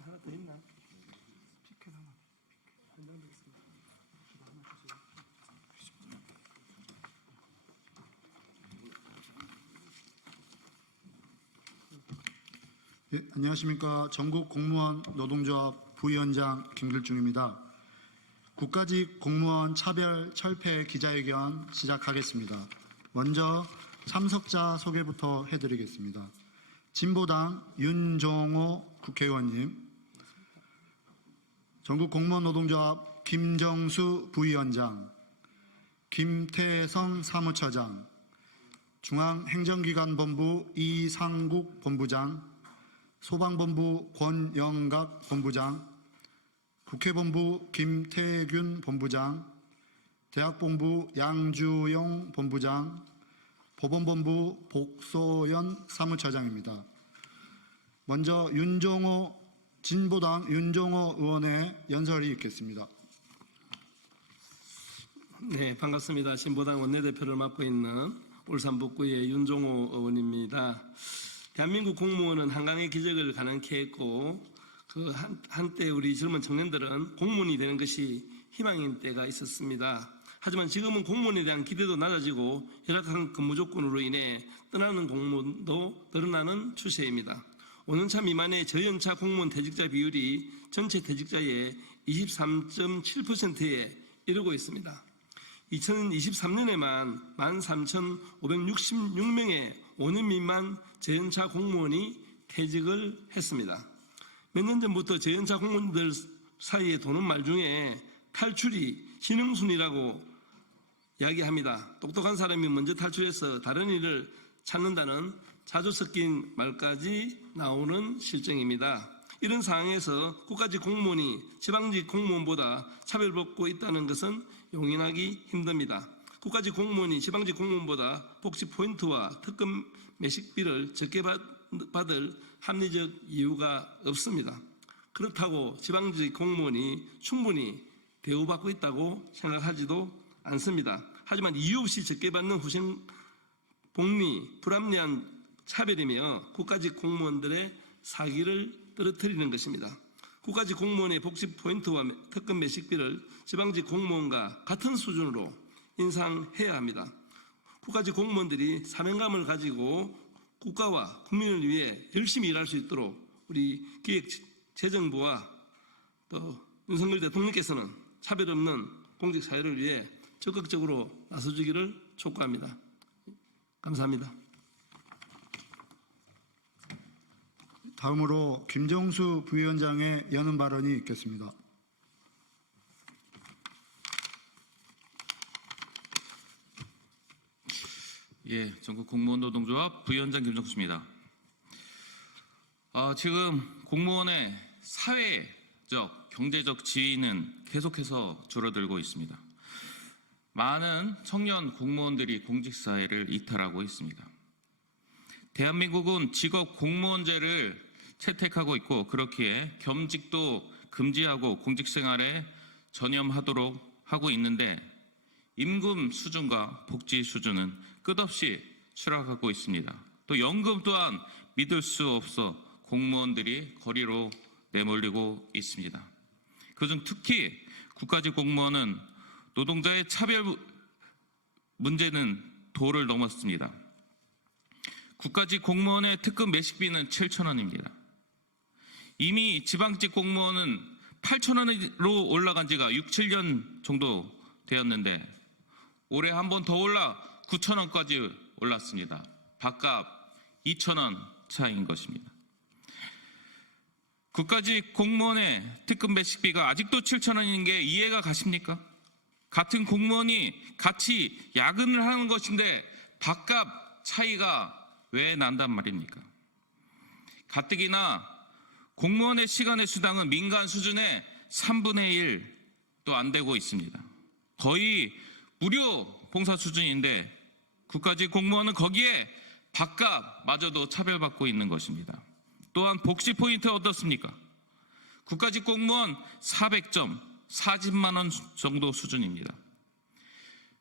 하나 더 있나? 스피커 하나. 한 장 더 있습니다. 저도 하나 주세요. 예, 안녕하십니까. 전국 공무원 노동조합 부위원장 김길중입니다. 국가직 공무원 차별 철폐 기자회견 시작하겠습니다. 먼저 참석자 소개부터 해드리겠습니다. 진보당 윤종호 국회의원님, 전국 공무원 노동조합 김정수 부위원장, 김태성 사무처장, 중앙행정기관본부 이상국 본부장, 소방본부 권영각 본부장, 국회본부 김태균 본부장, 대학본부 양주용 본부장, 법원본부 복소연 사무처장입니다. 먼저 진보당 윤종호 의원의 연설이 있겠습니다. 네, 반갑습니다. 진보당 원내대표를 맡고 있는 울산 북구의 윤종호 의원입니다. 대한민국 공무원은 한강의 기적을 가능케 했고, 한때 우리 젊은 청년들은 공무원이 되는 것이 희망인 때가 있었습니다. 하지만 지금은 공무원에 대한 기대도 낮아지고 열악한 근무 조건으로 인해 떠나는 공무원도 늘어나는 추세입니다. 5년차 미만의 저연차 공무원 퇴직자 비율이 전체 퇴직자의 23.7%에 이르고 있습니다. 2023년에만 13,566명의 5년 미만 저연차 공무원이 퇴직을 했습니다. 몇 년 전부터 저연차 공무원들 사이에 도는 말 중에 탈출이 신흥순이라고 이야기합니다. 똑똑한 사람이 먼저 탈출해서 다른 일을 찾는다는 자주 섞인 말까지 나오는 실정입니다. 이런 상황에서 국가직 공무원이 지방직 공무원보다 차별받고 있다는 것은 용인하기 힘듭니다. 국가직 공무원이 지방직 공무원보다 복지 포인트와 특급 매식비를 적게 받을 합리적 이유가 없습니다. 그렇다고 지방직 공무원이 충분히 대우받고 있다고 생각하지도 않습니다. 하지만 이유 없이 적게 받는 후생 복리, 불합리한 차별이며 국가직 공무원들의 사기를 떨어뜨리는 것입니다. 국가직 공무원의 복지 포인트와 특급 매식비를 지방직 공무원과 같은 수준으로 인상해야 합니다. 국가직 공무원들이 사명감을 가지고 국가와 국민을 위해 열심히 일할 수 있도록 우리 기획재정부와 또 윤석열 대통령께서는 차별 없는 공직 사회를 위해 적극적으로 나서주기를 촉구합니다. 감사합니다. 다음으로 김정수 부위원장의 연은 발언이 있겠습니다. 예, 전국 공무원 노동조합 부위원장 김정수입니다. 지금 공무원의 사회적, 경제적 지위는 계속해서 줄어들고 있습니다. 많은 청년 공무원들이 공직사회를 이탈하고 있습니다. 대한민국은 직업 공무원제를 채택하고 있고, 그렇기에 겸직도 금지하고 공직생활에 전념하도록 하고 있는데, 임금 수준과 복지 수준은 끝없이 추락하고 있습니다. 또 연금 또한 믿을 수 없어 공무원들이 거리로 내몰리고 있습니다. 그중 특히 국가직 공무원은 노동자의 차별 문제는 도를 넘었습니다. 국가직 공무원의 특급 매식비는 7,000원입니다. 이미 지방직 공무원은 8,000원으로 올라간 지가 6, 7년 정도 되었는데 올해 한 번 더 올라 9,000원까지 올랐습니다. 밥값 2,000원 차이인 것입니다. 국가직 공무원의 특급 매식비가 아직도 7,000원인 게 이해가 가십니까? 같은 공무원이 같이 야근을 하는 것인데 밥값 차이가 왜 난단 말입니까? 가뜩이나 공무원의 시간의 수당은 민간 수준의 3분의 1도 안 되고 있습니다. 거의 무료 봉사 수준인데 국가직 공무원은 거기에 밥값마저도 차별받고 있는 것입니다. 또한 복지 포인트 어떻습니까? 국가직 공무원 400점, 40만 원 정도 수준입니다.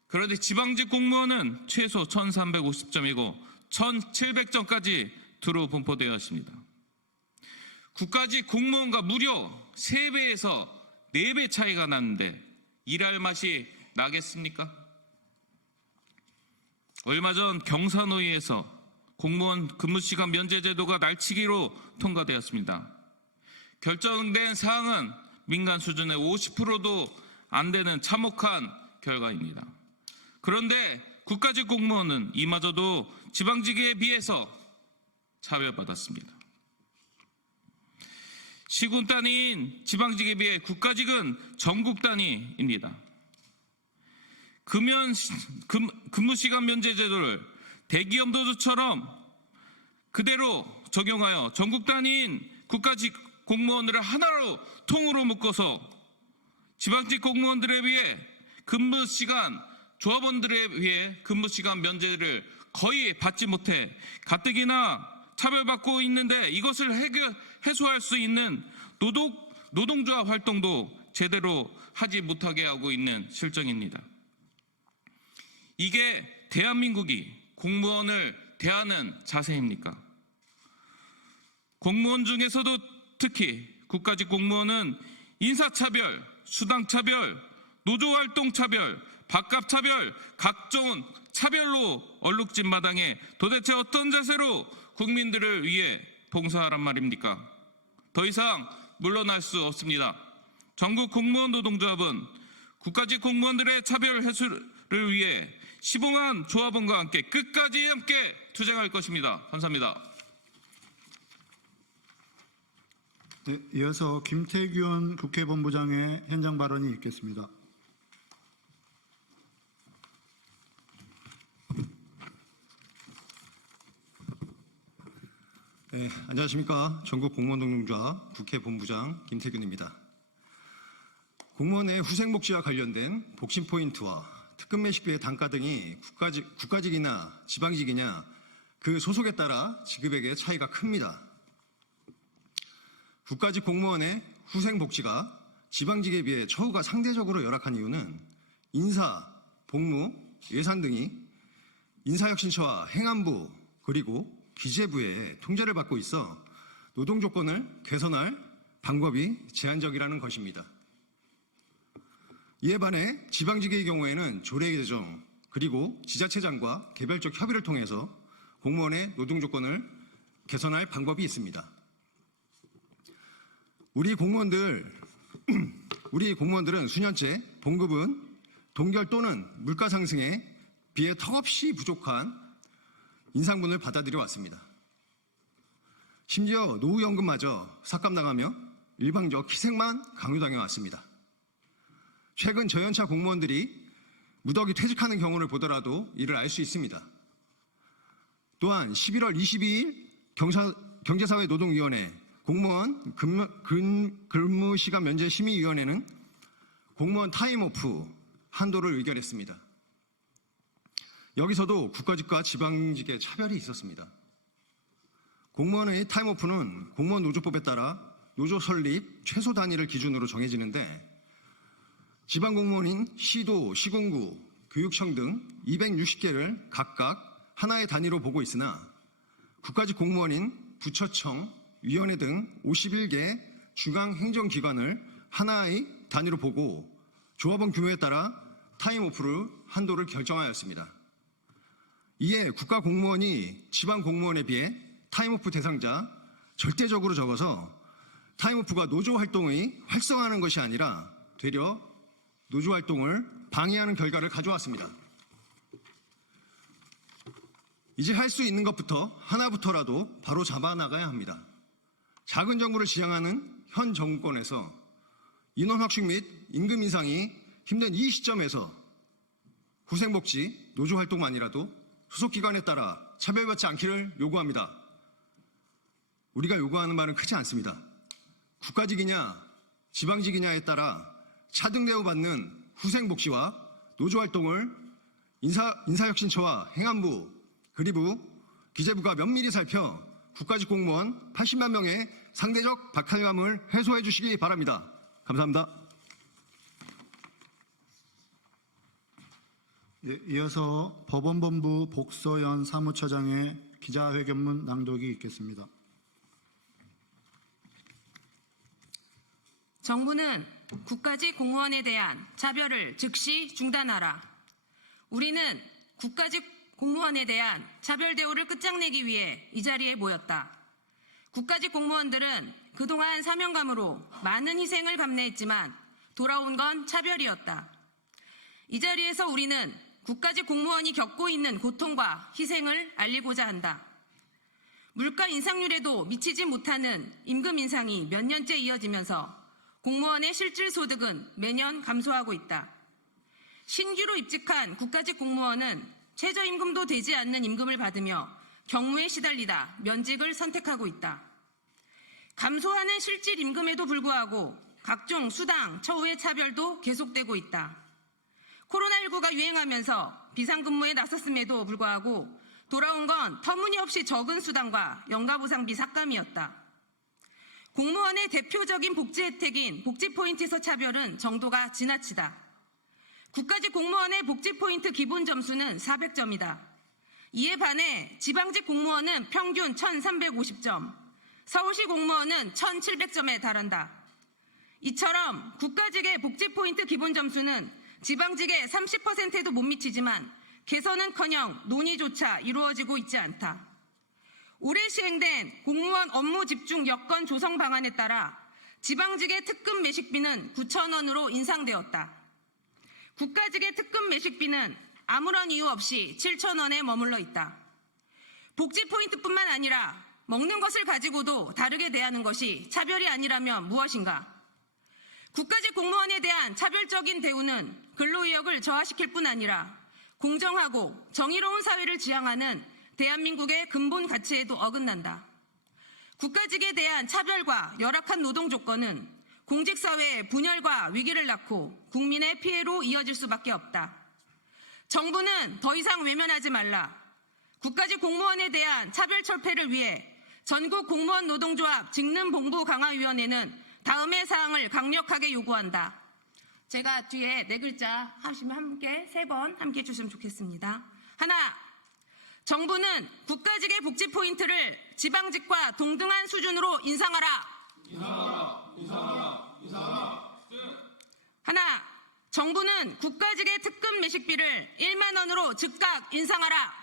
그런데 지방직 공무원은 최소 1350점이고 1700점까지 두루 분포되어 있습니다. 국가직 공무원과 무려 3배에서 4배 차이가 나는데 일할 맛이 나겠습니까? 얼마 전 경사노위에서 공무원 근무시간 면제제도가 날치기로 통과되었습니다. 결정된 사항은 민간 수준의 50%도 안 되는 참혹한 결과입니다. 그런데 국가직 공무원은 이마저도 지방직에 비해서 차별받았습니다. 시군 단위인 지방직에 비해 국가직은 전국 단위입니다. 근무시간 면제제도를 대기업 노조처럼 그대로 적용하여 전국 단위인 국가직 공무원들을 하나로 통으로 묶어서 지방직 공무원들에 비해 조합원들에 비해 근무시간 면제를 거의 받지 못해 가뜩이나 차별받고 있는데 이것을 해소할 수 있는 노동조합 활동도 제대로 하지 못하게 하고 있는 실정입니다. 이게 대한민국이 공무원을 대하는 자세입니까? 공무원 중에서도 특히 국가직 공무원은 인사차별, 수당차별, 노조활동차별, 밥값차별, 각종 차별로 얼룩진 마당에 도대체 어떤 자세로 국민들을 위해 봉사하란 말입니까? 더 이상 물러날 수 없습니다. 전국 공무원 노동조합은 국가직 공무원들의 차별 해소를 위해 시봉한 조합원과 함께 끝까지 함께 투쟁할 것입니다. 감사합니다. 네, 이어서 김태균 국회본부장의 현장 발언이 있겠습니다. 네, 안녕하십니까. 전국 공무원노동조합 국회본부장 김태균입니다. 공무원의 후생복지와 관련된 복심포인트와 특근매식비의 단가 등이 국가직이나 지방직이냐 그 소속에 따라 지급액의 차이가 큽니다. 국가직 공무원의 후생복지가 지방직에 비해 처우가 상대적으로 열악한 이유는 인사, 복무, 예산 등이 인사혁신처와 행안부 그리고 기재부의 통제를 받고 있어 노동조건을 개선할 방법이 제한적이라는 것입니다. 이에 반해 지방직의 경우에는 조례 개정 그리고 지자체장과 개별적 협의를 통해서 공무원의 노동조건을 개선할 방법이 있습니다. 우리 공무원들은 수년째 봉급은 동결 또는 물가 상승에 비해 턱없이 부족한 인상분을 받아들여 왔습니다. 심지어 노후연금마저 삭감당하며 일방적 희생만 강요당해 왔습니다. 최근 저연차 공무원들이 무더기 퇴직하는 경우를 보더라도 이를 알 수 있습니다. 또한 11월 22일 경제사회노동위원회 공무원 근무시간 면제 심의위원회는 공무원 타임오프 한도를 의결했습니다. 여기서도 국가직과 지방직의 차별이 있었습니다. 공무원의 타임오프는 공무원 노조법에 따라 노조 설립 최소 단위를 기준으로 정해지는데 지방공무원인 시도, 시군구, 교육청 등 260개를 각각 하나의 단위로 보고 있으나 국가직 공무원인 부처청, 위원회 등 51개 중앙행정기관을 하나의 단위로 보고 조합원 규모에 따라 타임오프를 한도를 결정하였습니다. 이에 국가공무원이 지방공무원에 비해 타임오프 대상자 절대적으로 적어서 타임오프가 노조활동의 활성화하는 것이 아니라 되려 노조활동을 방해하는 결과를 가져왔습니다. 이제 할 수 있는 것부터 하나부터라도 바로 잡아나가야 합니다. 작은 정부를 지향하는 현 정권에서 인원 확충 및 임금 인상이 힘든 이 시점에서 후생복지, 노조활동만이라도 소속기관에 따라 차별받지 않기를 요구합니다. 우리가 요구하는 말은 크지 않습니다. 국가직이냐 지방직이냐에 따라 차등 대우받는 후생복지와 노조활동을 인사혁신처와 행안부 그리고 기재부가 면밀히 살펴 국가직 공무원 80만 명의 상대적 박탈감을 해소해 주시기 바랍니다. 감사합니다. 네, 이어서 법원본부 복서연 사무처장의 기자회견문 낭독이 있겠습니다. 정부는 국가직 공무원에 대한 차별을 즉시 중단하라. 우리는 국가직 공무원에 대한 차별 대우를 끝장내기 위해 이 자리에 모였다. 국가직 공무원들은 그동안 사명감으로 많은 희생을 감내했지만 돌아온 건 차별이었다. 이 자리에서 우리는 국가직 공무원이 겪고 있는 고통과 희생을 알리고자 한다. 물가 인상률에도 미치지 못하는 임금 인상이 몇 년째 이어지면서 공무원의 실질 소득은 매년 감소하고 있다. 신규로 입직한 국가직 공무원은 최저임금도 되지 않는 임금을 받으며 경무에 시달리다 면직을 선택하고 있다. 감소하는 실질 임금에도 불구하고 각종 수당, 처우의 차별도 계속되고 있다. 코로나19가 유행하면서 비상근무에 나섰음에도 불구하고 돌아온 건 터무니없이 적은 수당과 연가보상비 삭감이었다. 공무원의 대표적인 복지 혜택인 복지포인트에서 차별은 정도가 지나치다. 국가직 공무원의 복지포인트 기본 점수는 400점이다. 이에 반해 지방직 공무원은 평균 1350점, 서울시 공무원은 1700점에 달한다. 이처럼 국가직의 복지포인트 기본 점수는 지방직의 30%에도 못 미치지만 개선은커녕 논의조차 이루어지고 있지 않다. 올해 시행된 공무원 업무 집중 여건 조성 방안에 따라 지방직의 특급 매식비는 9,000원으로 인상되었다. 국가직의 특급 매식비는 아무런 이유 없이 7,000원에 머물러 있다. 복지 포인트뿐만 아니라 먹는 것을 가지고도 다르게 대하는 것이 차별이 아니라면 무엇인가? 국가직 공무원에 대한 차별적인 대우는 근로의욕을 저하시킬 뿐 아니라 공정하고 정의로운 사회를 지향하는 대한민국의 근본 가치에도 어긋난다. 국가직에 대한 차별과 열악한 노동 조건은 공직사회의 분열과 위기를 낳고 국민의 피해로 이어질 수밖에 없다. 정부는 더 이상 외면하지 말라. 국가직 공무원에 대한 차별 철폐를 위해 전국 공무원 노동조합 직능본부 강화위원회는 다음의 사항을 강력하게 요구한다. 제가 뒤에 네 글자 하시면 함께 3번 함께 해주시면 좋겠습니다. 하나, 정부는 국가직의 복지 포인트를 지방직과 동등한 수준으로 인상하라. 하나, 정부는 국가직의 특급 매식비를 1만 원으로 즉각 인상하라.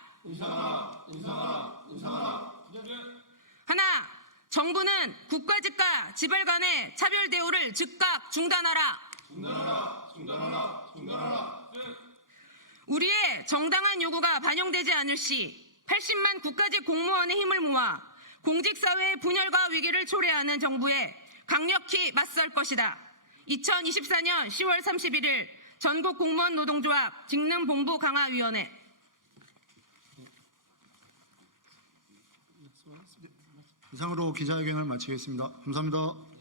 하나, 정부는 국가직과 지발 간의 차별 대우를 즉각 중단하라. 우리의 정당한 요구가 반영되지 않을 시 80만 국가직 공무원의 힘을 모아 공직사회의 분열과 위기를 초래하는 정부에 강력히 맞설 것이다. 2024년 10월 31일 전국 공무원 노동조합 직능본부 강화위원회. 이상으로 기자회견을 마치겠습니다. 감사합니다.